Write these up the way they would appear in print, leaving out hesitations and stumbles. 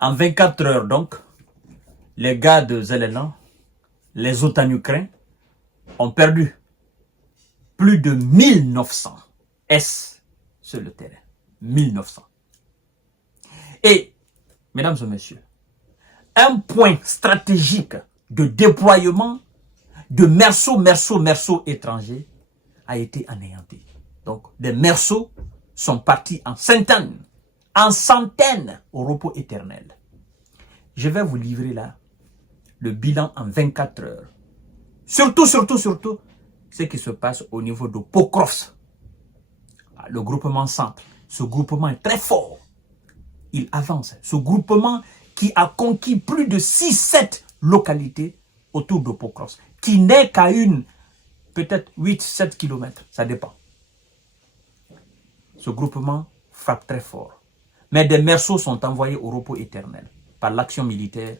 En 24 heures donc, les gars de Zelelan, les Otanukrins, ont perdu plus de 1900 S sur le terrain. 1900. Et, mesdames et messieurs, un point stratégique de déploiement de merceaux étrangers a été anéanti. Donc, des merceaux sont partis en centaines au repos éternel. Je vais vous livrer là le bilan en 24 heures. Surtout, ce qui se passe au niveau de Pokrovsk. Le groupement centre. Ce groupement est très fort. Il avance. Ce groupement qui a conquis plus de 6-7 localités autour de Pokrovsk, qui n'est qu'à peut-être 8-7 km, ça dépend. Ce groupement frappe très fort. Mais des merceaux sont envoyés au repos éternel par l'action militaire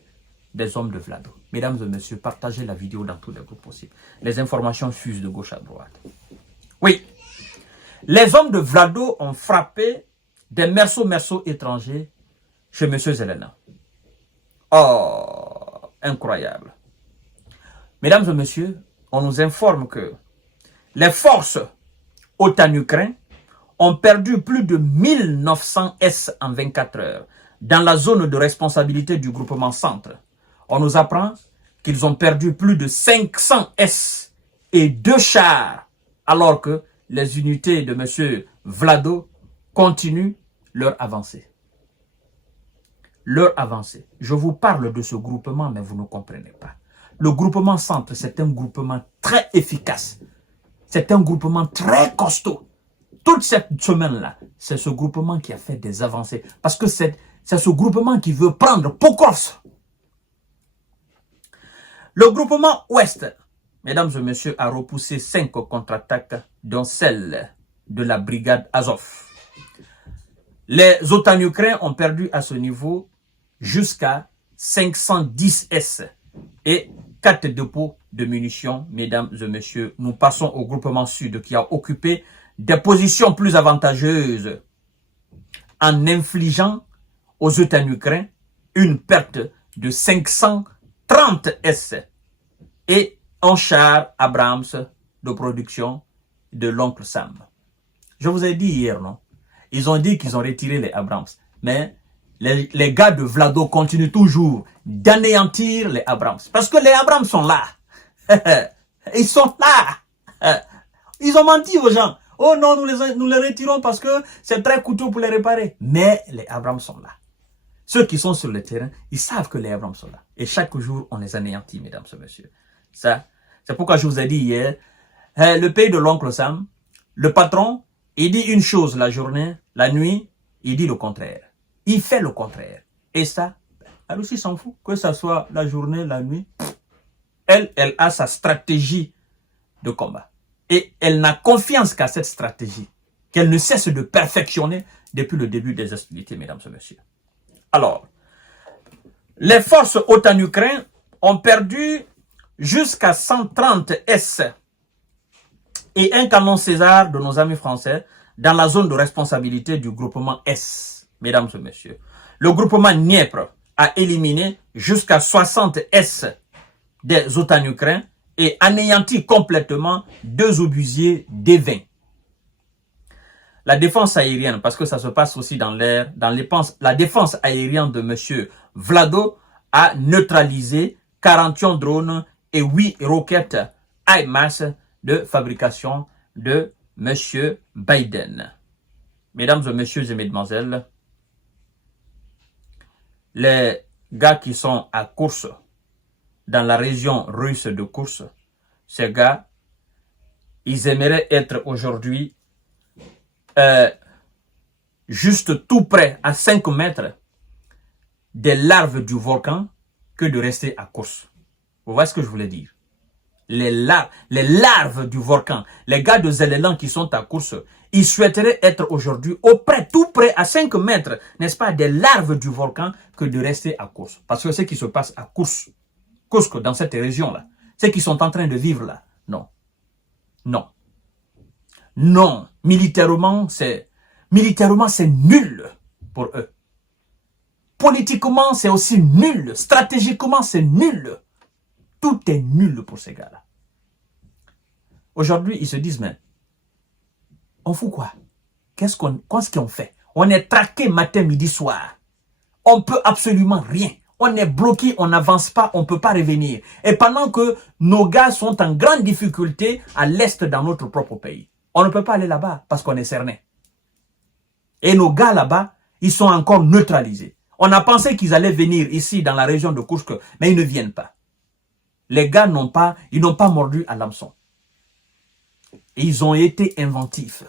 des hommes de Vlado. Mesdames et messieurs, partagez la vidéo dans tous les groupes possibles. Les informations fusent de gauche à droite. Oui, les hommes de Vlado ont frappé des merceaux étrangers chez M. Zelena. Oh, incroyable. Mesdames et messieurs, on nous informe que les forces otanukrines ont perdu plus de 1900 S en 24 heures dans la zone de responsabilité du groupement centre. On nous apprend qu'ils ont perdu plus de 500 S et 2 chars, alors que les unités de M. Vlado continuent leur avancée. Je vous parle de ce groupement, mais vous ne comprenez pas. Le groupement centre, c'est un groupement très efficace. C'est un groupement très costaud. Toute cette semaine-là, c'est ce groupement qui a fait des avancées. Parce que c'est ce groupement qui veut prendre Pokrovsk. Le groupement ouest, mesdames et messieurs, a repoussé 5 contre-attaques, dont celle de la brigade Azov. Les Otanukrins ont perdu à ce niveau jusqu'à 510 S et 4 dépôts de munitions, mesdames et messieurs. Nous passons au groupement sud qui a occupé des positions plus avantageuses en infligeant aux Otanukrins une perte de 530 S et un char Abrams de production de l'oncle Sam. Je vous ai dit hier, non? Ils ont dit qu'ils ont retiré les Abrams. Mais les gars de Vlado continuent toujours d'anéantir les Abrams. Parce que les Abrams sont là. Ils sont là. Ils ont menti aux gens. Oh non, nous les retirons parce que c'est très coûteux pour les réparer. Mais les Abrams sont là. Ceux qui sont sur le terrain, ils savent que les Abrams sont là. Et chaque jour, on les anéantit, mesdames et messieurs. Ça, c'est pourquoi je vous ai dit hier, le pays de l'oncle Sam, le patron, il dit une chose la journée, la nuit, il dit le contraire. Il fait le contraire. Et ça, elle aussi s'en fout. Que ça soit la journée, la nuit, elle a sa stratégie de combat. Et elle n'a confiance qu'à cette stratégie, qu'elle ne cesse de perfectionner depuis le début des hostilités, mesdames et messieurs. Alors, les forces otanukrines ont perdu jusqu'à 130 S et un canon César de nos amis français dans la zone de responsabilité du groupement S, mesdames et messieurs. Le groupement Dniepr a éliminé jusqu'à 60 S des Otanukrins et anéanti complètement 2 obusiers D20. La défense aérienne, parce que ça se passe aussi dans l'air, la défense aérienne de M. Vlado a neutralisé 41 drones et 8 roquettes HIMARS de fabrication de M. Biden. Mesdames et messieurs et mesdemoiselles, les gars qui sont à Koursk, dans la région russe de Koursk, ces gars, ils aimeraient être aujourd'hui juste tout près, à 5 mètres des larves du volcan, que de rester à Koursk. Vous voyez ce que je voulais dire? Les larves du volcan, les gars de Zelelan qui sont à Koursk, ils souhaiteraient être aujourd'hui tout près, à 5 mètres, n'est-ce pas, des larves du volcan, que de rester à Koursk. Parce que ce qui se passe à Koursk, dans cette région-là, ce qu'ils sont en train de vivre là, non. Non. Non. Militairement, c'est nul pour eux. Politiquement, c'est aussi nul. Stratégiquement, c'est nul. Tout est nul pour ces gars-là. Aujourd'hui, ils se disent, mais on fout quoi? Qu'est-ce qu'on fait? On est traqué matin, midi, soir. On peut absolument rien. On est bloqué, on n'avance pas, on ne peut pas revenir. Et pendant que nos gars sont en grande difficulté à l'est dans notre propre pays. On ne peut pas aller là-bas parce qu'on est cerné. Et nos gars là-bas, ils sont encore neutralisés. On a pensé qu'ils allaient venir ici dans la région de Kouchk, mais ils ne viennent pas. Les gars n'ont pas mordu à l'hameçon. Ils ont été inventifs.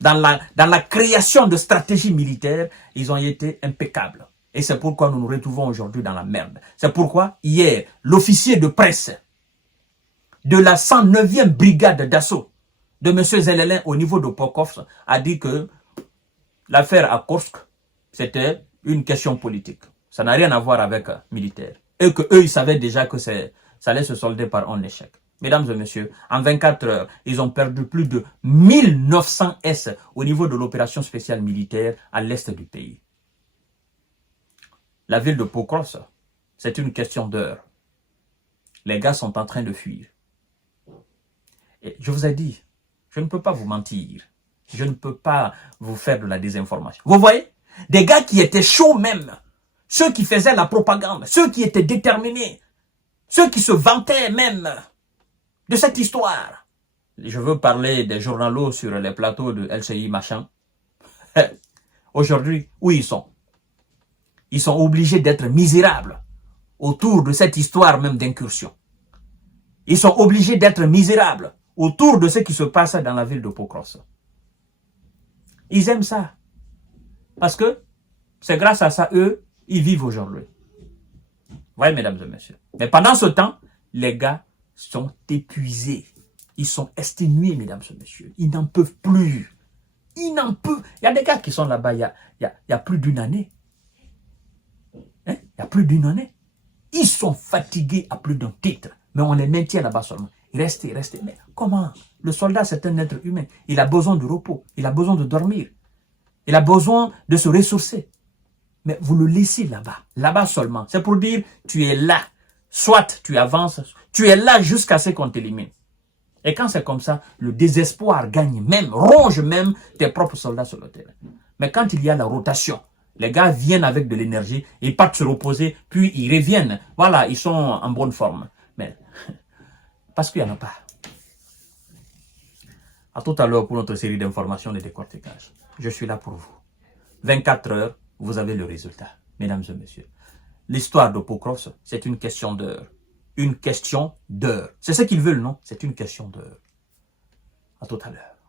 Dans la création de stratégies militaires, ils ont été impeccables. Et c'est pourquoi nous nous retrouvons aujourd'hui dans la merde. C'est pourquoi, hier, l'officier de presse de la 109e brigade d'assaut de M. Zelelin au niveau de Pokrovsk a dit que l'affaire à Kursk, c'était une question politique. Ça n'a rien à voir avec militaire. Et qu'eux, ils savaient déjà que ça allait se solder par un échec. Mesdames et messieurs, en 24 heures, ils ont perdu plus de 1900 S au niveau de l'opération spéciale militaire à l'est du pays. La ville de Pokrovsk, c'est une question d'heure. Les gars sont en train de fuir. Et je vous ai dit, je ne peux pas vous mentir. Je ne peux pas vous faire de la désinformation. Vous voyez, des gars qui étaient chauds même, ceux qui faisaient la propagande, ceux qui étaient déterminés, ceux qui se vantaient même de cette histoire. Je veux parler des journaux sur les plateaux de LCI machin. Aujourd'hui, où ils sont? Ils sont obligés d'être misérables autour de cette histoire même d'incursion. Ils sont obligés d'être misérables autour de ce qui se passe dans la ville de Pokrovsk. Ils aiment ça. Parce que c'est grâce à ça, eux, ils vivent aujourd'hui. Voyez, mesdames et messieurs. Mais pendant ce temps, les gars sont épuisés. Ils sont exténués, mesdames et messieurs. Ils n'en peuvent plus. Ils n'en peuvent. Il y a des gars qui sont là-bas il y a plus d'une année. Hein? Il y a plus d'une année. Ils sont fatigués à plus d'un titre. Mais on les maintient là-bas seulement. Restez. Mais comment? Le soldat, c'est un être humain. Il a besoin de repos. Il a besoin de dormir. Il a besoin de se ressourcer. Mais vous le laissez là-bas. Là-bas seulement. C'est pour dire, tu es là. Soit tu avances. Tu es là jusqu'à ce qu'on t'élimine. Et quand c'est comme ça, le désespoir gagne même, ronge même tes propres soldats sur le terrain. Mais quand il y a la rotation, les gars viennent avec de l'énergie, ils partent se reposer, puis ils reviennent. Voilà, ils sont en bonne forme. Mais, parce qu'il n'y en a pas. À tout à l'heure pour notre série d'informations et de décortiquage. Je suis là pour vous. 24 heures, vous avez le résultat, mesdames et messieurs. L'histoire de Pokrovsk, c'est une question d'heure. Une question d'heure. C'est ce qu'ils veulent, non? C'est une question d'heure. À tout à l'heure.